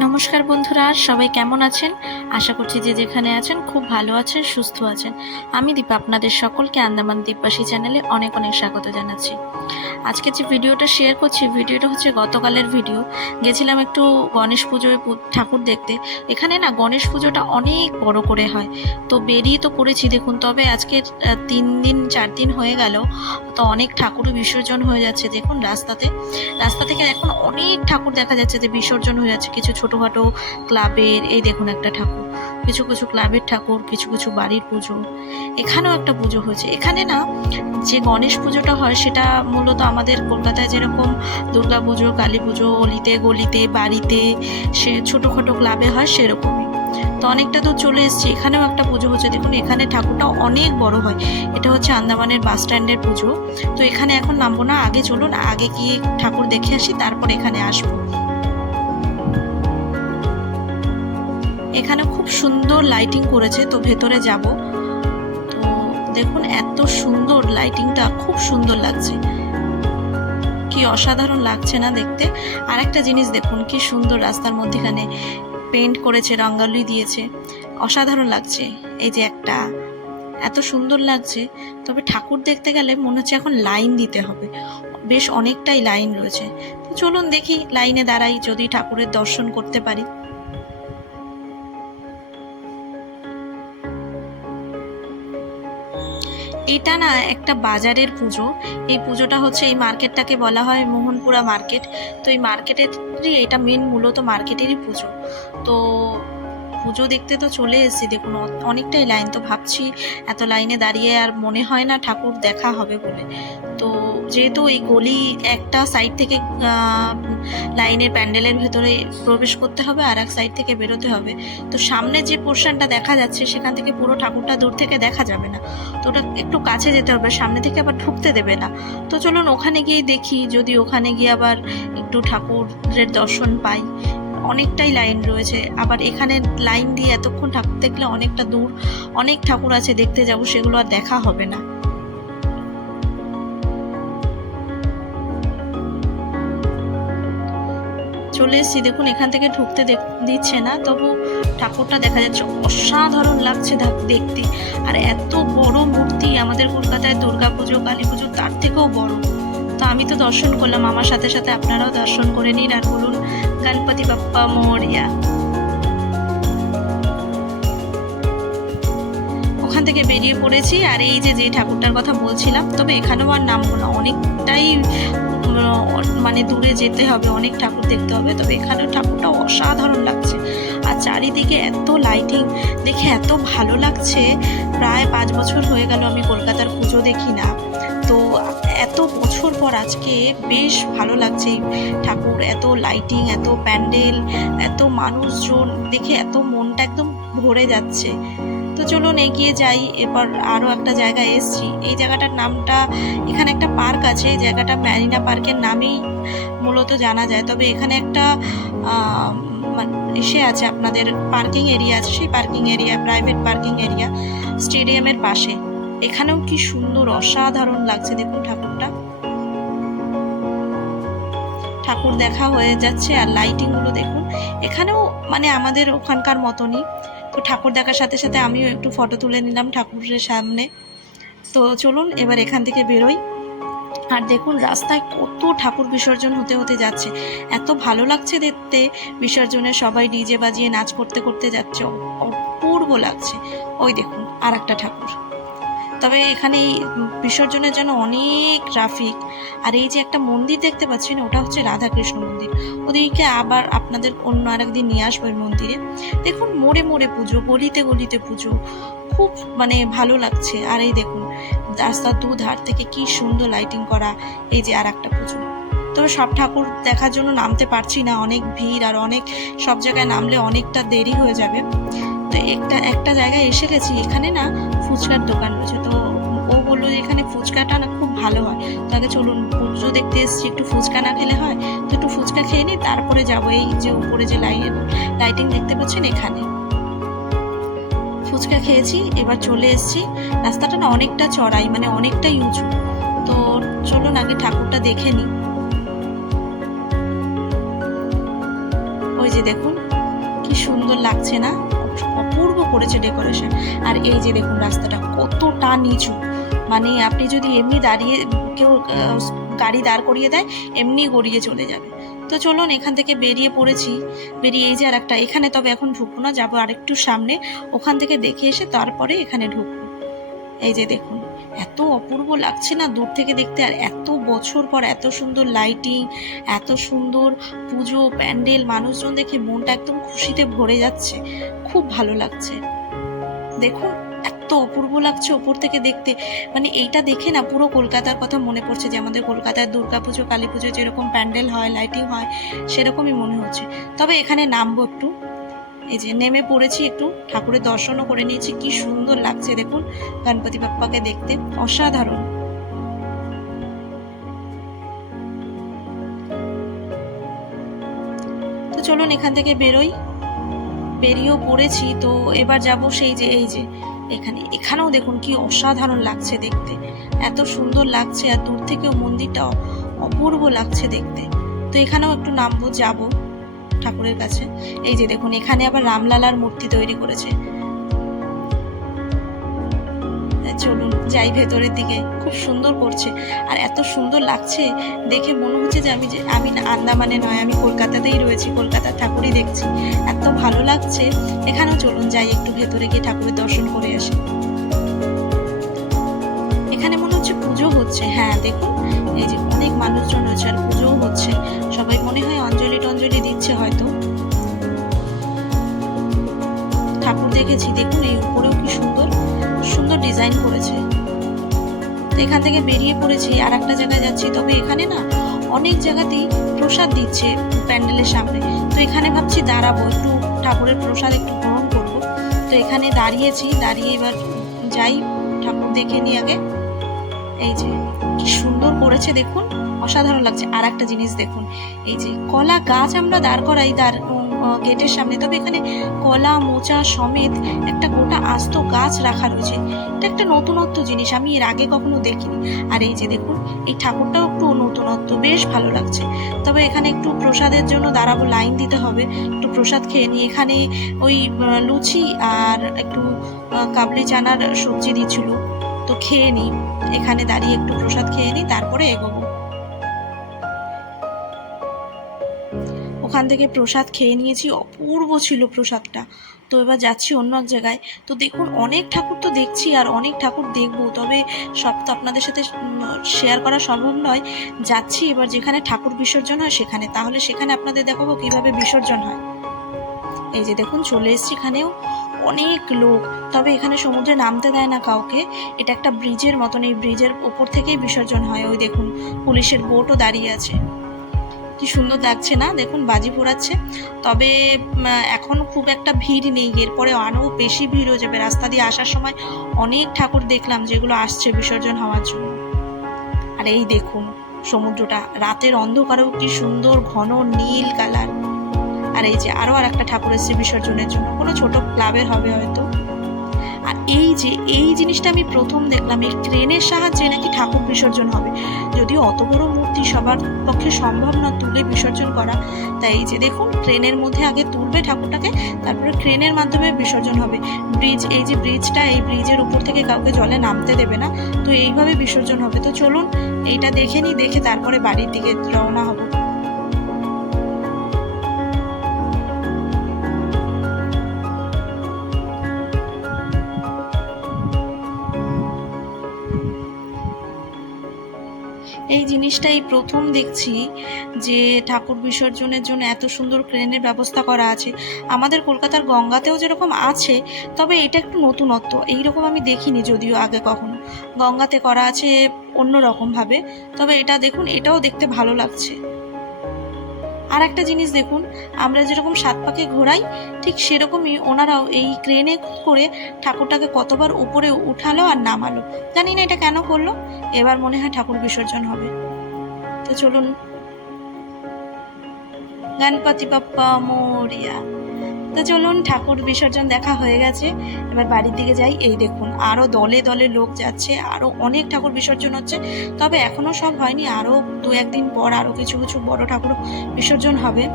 নমস্কার বন্ধুরা, সবাই কেমন আছেন? আশা করছি যে যেখানে আছেন খুব ভালো আছেন, সুস্থ আছেন। আমি দীপা, আপনাদের সকলকে আন্দামান দ্বীপবাসী চ্যানেলে অনেক অনেক স্বাগত জানাচ্ছি। আজকে যে ভিডিওটা শেয়ার করছি, ভিডিওটা হচ্ছে গতকালের ভিডিও। গেছিলাম একটু গণেশ পুজোয় ঠাকুর দেখতে। এখানে না গণেশ পুজোটা অনেক বড় করে হয়। তো বেরিয়ে তো করেছি দেখুন, তবে আজকে তিন দিন, চার দিন হয়ে গেল। তো অনেক ঠাকুর বিসর্জন হয়ে যাচ্ছে, দেখুন, রাস্তাতে। রাস্তা থেকে এখন অনেক ঠাকুর দেখা যাচ্ছে যে বিসর্জন হয়ে যাচ্ছে, কিছু ছোটোখাটো ক্লাবের, এই দেখুন একটা ঠাকুর। কিছু কিছু ক্লাবের ঠাকুর, কিছু কিছু বাড়ির পুজো। এখানেও একটা পুজো হয়েছে। এখানে না, যে গণেশ পুজোটা হয়, সেটা মূলত আমাদের কলকাতায় যেরকম দুর্গা পুজো, কালী পুজো, অলিতে, গলিতে, বাড়িতে, সে ছোটোখাটো ক্লাবে হয়, সেরকমই। তো অনেকটা দূর চলে এসেছি। এখানেও একটা পুজো হচ্ছে। দেখুন, এখানে ঠাকুরটা অনেক বড় হয়। এটা হচ্ছে আন্দামানের বাস স্ট্যান্ডের পুজো। তো এখানে এখন নামবো না। আগে চলুন, আগে গিয়ে ঠাকুর দেখে আসি, তারপর এখানে আসব। এখানে খুব সুন্দর লাইটিং করেছে, তো ভেতরে যাব। তো দেখুন, এত সুন্দর লাইটিংটা খুব সুন্দর লাগছে। কি অসাধারণ লাগছে না দেখতে? আর একটা জিনিস দেখুন, কি সুন্দর রাস্তার মধ্যেখানে পেন্ট করেছে, রঙ্গালি দিয়েছে। অসাধারণ লাগছে, এই যে একটা। এত সুন্দর লাগছে, তবে ঠাকুর দেখতে গেলে মনে হচ্ছে এখন লাইন দিতে হবে। বেশ অনেকটাই লাইন রয়েছে। তো চলুন দেখি লাইনে দাঁড়াই, যদি ঠাকুরের দর্শন করতে পারি। এটা না একটা বাজারের পুজো। এই পুজোটা হচ্ছে এই মার্কেটটাকে বলা হয় মোহনপুরা মার্কেট। তো এই মার্কেটেরই এটা মেন মূলত মার্কেটেরই পুজো। তো পুজো দেখতে তো চলে এসেছি। দেখুন অনেকটাই লাইন তো ভাবছি, এত লাইনে দাঁড়িয়ে আর মনে হয় না ঠাকুর দেখা হবে বলে। তো যেহেতু এই গলি একটা সাইড থেকে লাইনের প্যান্ডেলের ভেতরে প্রবেশ করতে হবে, আর এক সাইড থেকে বেরোতে হবে। তো সামনে যে পোর্শনটা দেখা যাচ্ছে, সেখান থেকে পুরো ঠাকুরটা দূর থেকে দেখা যাবে না। তো ওটা একটু কাছে যেতে হবে, সামনে থেকে আবার ঢুকতে দেবে না। তো চলুন ওখানে গিয়ে দেখি, যদি ওখানে গিয়ে আবার একটু ঠাকুরের দর্শন পাই। অনেকটাই লাইন রয়েছে। আবার এখানে লাইন দিয়ে এতক্ষণ ঠাকুর দেখলে অনেকটা দূর অনেক ঠাকুর আছে, দেখতে যাব, সেগুলো আর দেখা হবে না। চলে এসেছি। দেখুন, এখান থেকে ঢুকতে দিচ্ছে না, তবু ঠাকুরটা দেখা যাচ্ছে অসাধারণ লাগছে দেখতে। আর এত বড় মূর্তি আমাদের কলকাতায় দুর্গা পুজো, কালী পুজো, তার থেকেও বড়। তো আমি তো দর্শন করলাম, আমার সাথে সাথে আপনারাও দর্শন করে নিন, আর বলুন গণপতি বাপ্পা মোরিয়া ওখান থেকে বেরিয়ে পড়েছি, আর এই যে যে ঠাকুরটার কথা বলছিলাম, তবে এখানেও আর নামবো না। অনেকটাই মানে দূরে যেতে হবে, অনেক ঠাকুর দেখতে হবে, তবে এখানেও ঠাকুরটা অসাধারণ লাগছে। আর চারিদিকে এত লাইটিং দেখে এত ভালো লাগছে। প্রায় পাঁচ বছর হয়ে গেল আমি কলকাতার পুজো দেখি না। তো এত বছর পর আজকে বেশ ভালো লাগছে ঠাকুর, এত লাইটিং এত প্যান্ডেল এত মানুষজন দেখে এত মনটা একদম ভরে যাচ্ছে। তো চলুন এগিয়ে যাই এরপর আরও একটা জায়গায় এসছি। এই জায়গাটার নামটা, এখানে একটা পার্ক আছে, এই জায়গাটা ম্যারিনা পার্কের নামেই মূলত জানা যায়। তবে এখানে একটা এসে আছে আপনাদের পার্কিং এরিয়া আছে, সেই parking area private parking area স্টেডিয়ামের পাশে। এখানেও কি সুন্দর, অসাধারণ লাগছে দেখুন ঠাকুরটা। ঠাকুর দেখা হয়ে যাচ্ছে আর লাইটিংগুলো দেখুন। এখানেও মানে আমাদের ওখানকার মতনই। তো ঠাকুর দেখার সাথে সাথে আমিও একটু ফটো তুলে নিলাম ঠাকুরের সামনে। তো চলুন এবার এখান থেকে বেরোই। আর দেখুন রাস্তায় কত ঠাকুর বিসর্জন হতে হতে যাচ্ছে। এত ভালো লাগছে দেখতে। বিসর্জনে সবাই ডিজে বাজিয়ে নাচ করতে করতে যাচ্ছে। অপূর্ব লাগছে। ওই দেখুন আর একটা ঠাকুর। তবে এখানে এই বিসর্জনের জন্য অনেক ট্রাফিক আর এই যে একটা মন্দির দেখতে পাচ্ছেন, ওটা হচ্ছে রাধাকৃষ্ণ মন্দির। ওদিকে আবার আপনাদের অন্য আরেকদিন নিয়ে আসব ওই মন্দিরে। দেখুন, মোড়ে মোড়ে পুজো, গলিতে গলিতে পুজো। খুব মানে ভালো লাগছে। আর এই দেখুন, রাস্তার দুধার থেকে কি সুন্দর লাইটিং করা, এই যে আর একটা পুজো। তবে সব ঠাকুর দেখার জন্য নামতে পারছি না। অনেক ভিড় আর অনেক, সব জায়গায় নামলে অনেকটা দেরি হয়ে যাবে। তো একটা একটা জায়গায় এসে গেছি, এখানে না ফুচকার দোকান রয়েছে। তো ও বলল যে এখানে ফুচকাটা না খুব ভালো হয়। তো আগে চলুন, পুজো দেখতে এসেছি, একটু ফুচকা না খেলে হয়? তো একটু ফুচকা খেয়ে নিই, তারপরে যাব এই যে উপরে যে লাইট লাইটিং দেখতে পাচ্ছেন এখানে। ফুচকা খেয়েছি, এবার চলে এসেছি। রাস্তাটা না অনেকটা চড়াই মানে অনেকটাই উঁচু। তো চলুন আগে ঠাকুরটা দেখে নিই। ওই যে দেখুন, কি সুন্দর লাগছে না? অপূর্ব করেছে ডেকোরেশন আর এই যে দেখুন রাস্তাটা কতটা নিচু। মানে আপনি যদি এমনি দাঁড়িয়ে কেউ গাড়ি দাঁড় করিয়ে দেয়, এমনি গড়িয়ে চলে যাবে। তো চলুন এখান থেকে বেরিয়ে পড়েছি। বেরিয়ে এই যে আর একটা এখানে তবে এখন ঢুকবো না, যাব আরেকটু সামনে। ওখান থেকে দেখে এসে তারপরে এখানে ঢুকবো। এই যে দেখুন। এত অপূর্ব লাগছে না দূর থেকে দেখতে, আর এত বছর পর এত সুন্দর লাইটিং এত সুন্দর পুজো, প্যান্ডেল, মানুষজন দেখে মনটা একদম খুশিতে ভরে যাচ্ছে। খুব ভালো লাগছে। দেখুন, এত অপূর্ব লাগছে ওপর থেকে দেখতে। মানে এইটা দেখে না পুরো কলকাতার কথা মনে পড়ছে যে আমাদের কলকাতায় দুর্গাপুজো কালী পুজো যেরকম প্যান্ডেল হয় লাইটিং হয়, সেরকমই মনে হচ্ছে। তবে এখানে নামবো একটু। এই যে নেমে পড়েছি একটু, ঠাকুরের দর্শনও করে নিয়েছি, কি সুন্দর লাগছে দেখুন, গণপতি বাপ্পাকে দেখতে, অসাধারণ। তো চলুন এখান থেকে বেরোই, বেরিয়েও পড়েছি, তো এবার যাব সেই যে, এই যে, এখানে, এখানেও দেখুন কি অসাধারণ লাগছে দেখতে, এত সুন্দর লাগছে, আর দূর থেকেও মন্দিরটা অপূর্ব লাগছে দেখতে। তো এখানেও একটু নামবো, যাব। ঠাকুরের কাছে। এই যে দেখুন, এখানে আবার রামলালার মূর্তি তৈরি করেছে। চলুন, যাই ভেতরের দিকে। খুব সুন্দর করছে। আর এত সুন্দর লাগছে, দেখে মনে হচ্ছে যে আমি যে, আমি আন্দামানে নয়, আমি কলকাতাতেই রয়েছি, কলকাতার ঠাকুরই দেখছি। এত ভালো লাগছে। এখানেও চলুন, যাই একটু ভেতরে গিয়ে ঠাকুরের দর্শন করে আসি। এখানে মনে হচ্ছে পুজো হচ্ছে। হ্যাঁ দেখুন, এই যে অনেক মানুষজন রয়েছে, আর পুজোও হচ্ছে। সবাই মনে হয় অঞ্জলি টঞ্জলি দিচ্ছে হয়তো। ঠাকুর দেখেছি, দেখুন এই উপরেও কি সুন্দর সুন্দর ডিজাইন করেছে। তো এখান থেকে বেরিয়ে পড়েছি আর একটা জায়গায় যাচ্ছি। তবে এখানে না অনেক জায়গাতেই প্রসাদ দিচ্ছে প্যান্ডেলের সামনে। তো এখানে ভাবছি দাঁড়াবো, একটু ঠাকুরের প্রসাদ একটু গ্রহণ করব। তো এখানে দাঁড়িয়েছি, দাঁড়িয়ে এবার যাই, ঠাকুর দেখে নিই আগে। এই যে, কি সুন্দর করেছে দেখুন। অসাধারণ লাগছে। আর একটা জিনিস দেখুন, এই যে কলা গাছ আমরা দাঁড় করাই দাঁড় গেটের সামনে। তবে এখানে কলা, মোচা সমেত একটা গোটা আস্ত গাছ রাখা রয়েছে। এটা একটা নতুনত্ব জিনিস, আমি এর আগে কখনো দেখিনি। আর এই যে দেখুন, এই ঠাকুরটাও একটু নতুনত্ব, বেশ ভালো লাগছে। তবে এখানে একটু প্রসাদের জন্য দাঁড়াবো, লাইন দিতে হবে। একটু প্রসাদ খেয়ে নিই। এখানে ওই লুচি আর একটু কাবলি চানার সবজি দিচ্ছিল, তো খেয়ে নিই। এখানে দাঁড়িয়ে একটু প্রসাদ খেয়ে নিই, তারপরে এগোবো। ওখান থেকে প্রসাদ খেয়ে নিয়েছি, অপূর্ব ছিল প্রসাদটা। তো এবার যাচ্ছি অন্য এক জায়গায়। তো দেখুন, অনেক ঠাকুর তো দেখছি আর অনেক ঠাকুর দেখব। তবে সব তো আপনাদের সাথে শেয়ার করা সম্ভব নয়। যাচ্ছি এবার যেখানে ঠাকুর বিসর্জন হয় সেখানে। তাহলে সেখানে আপনাদের দেখাবো কীভাবে বিসর্জন হয়। এই যে দেখুন, চলে এসছি এখানেও। অনেক লোক। তবে এখানে সমুদ্রে নামতে দেয় না কাউকে। এটা একটা ব্রিজের মতন। এই ব্রিজের ওপর থেকেই বিসর্জন হয়। ওই দেখুন, পুলিশের বোটও দাঁড়িয়ে আছে। কি সুন্দর লাগছে না? দেখুন, বাজি পোড়াচ্ছে। তবে এখন খুব একটা ভিড় নেই। এরপরে আরও বেশি ভিড় হয়ে যাবে। রাস্তা দিয়ে আসার সময় অনেক ঠাকুর দেখলাম যেগুলো আসছে বিসর্জন হওয়ার জন্য। আর এই দেখুন, সমুদ্রটা। রাতের অন্ধকারেও কি সুন্দর ঘন নীল কালার। আর এই যে আরও আর একটা ঠাকুর এসছে বিসর্জনের জন্য। কোনো ছোট ক্লাবের হবে হয়তো। এই যে, এই জিনিসটা আমি প্রথম দেখলাম এই ক্রেনের সাহায্যে নাকি ঠাকুর বিসর্জন হবে। যদিও অত বড় মূর্তি সবার পক্ষে সম্ভব না তুলে বিসর্জন করা, তাই এই যে দেখুন, ক্রেনের মধ্যে আগে তুলবে ঠাকুরটাকে, তারপরে ক্রেনের মাধ্যমে বিসর্জন হবে। ব্রিজ, এই যে ব্রিজটা, এই ব্রিজের উপর থেকে কাউকে জলে নামতে দেবে না, তো এইভাবে বিসর্জন হবে। তো চলুন, এইটা দেখে নিই, দেখে তারপরে বাড়ির দিকে রওনা হব। এই জিনিসটাই প্রথম দেখছি যে ঠাকুর বিসর্জনের জন্য এত সুন্দর ক্রেনের ব্যবস্থা করা আছে। আমাদের কলকাতার গঙ্গাতেও যেরকম আছে, তবে এটা একটু নতুনত্ব। এইরকম আমি দেখিনি যদিও আগে কখনো। গঙ্গাতে করা আছে অন্য রকমভাবে, তবে এটা দেখুন, এটাও দেখতে ভালো লাগছে। আর একটা জিনিস দেখুন, আমরা যেরকম সাত পাকে ঘোরাই, ঠিক সেরকমই ওনারাও এই ক্রেনে করে ঠাকুরটাকে কতবার উপরে উঠালো আর নামালো। জানি না এটা কেন করল, এবার মনে হয় ঠাকুর বিসর্জন হবে। তো চলুন। গণপতি বাপ্পা, মরিয়া। তো চলুন, ঠাকুর বিসর্জন দেখা হয়ে গেছে। এবার বাড়ির দিকে যাই। এই দেখুন আরও দলে দলে লোক যাচ্ছে আরও অনেক ঠাকুর বিসর্জন হচ্ছে। তবে এখনও সব হয়নি আরও দু একদিন পর আরও কিছু কিছু বড় ঠাকুর বিসর্জন হবে।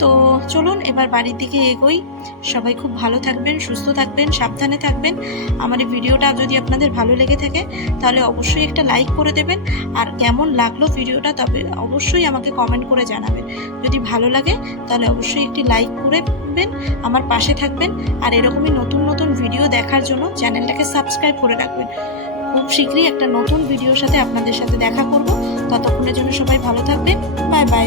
তো চলুন, এবার বাড়ির দিকে এগোই। সবাই খুব ভালো থাকবেন, সুস্থ থাকবেন, সাবধানে থাকবেন। আমার এই ভিডিওটা যদি আপনাদের ভালো লেগে থাকে, তাহলে অবশ্যই একটা লাইক করে দেবেন। আর কেমন লাগল ভিডিওটা, তবে অবশ্যই আমাকে কমেন্ট করে জানাবেন। যদি ভালো লাগে, তাহলে অবশ্যই একটি লাইক করে আমার পাশে থাকবেন। আর এরকমই নতুন নতুন ভিডিও দেখার জন্য চ্যানেলটাকে সাবস্ক্রাইব করে রাখবেন। খুব শীঘ্রই একটা নতুন ভিডিওর সাথে আপনাদের সাথে দেখা করব। ততক্ষণের জন্য সবাই ভালো থাকবেন। Bye bye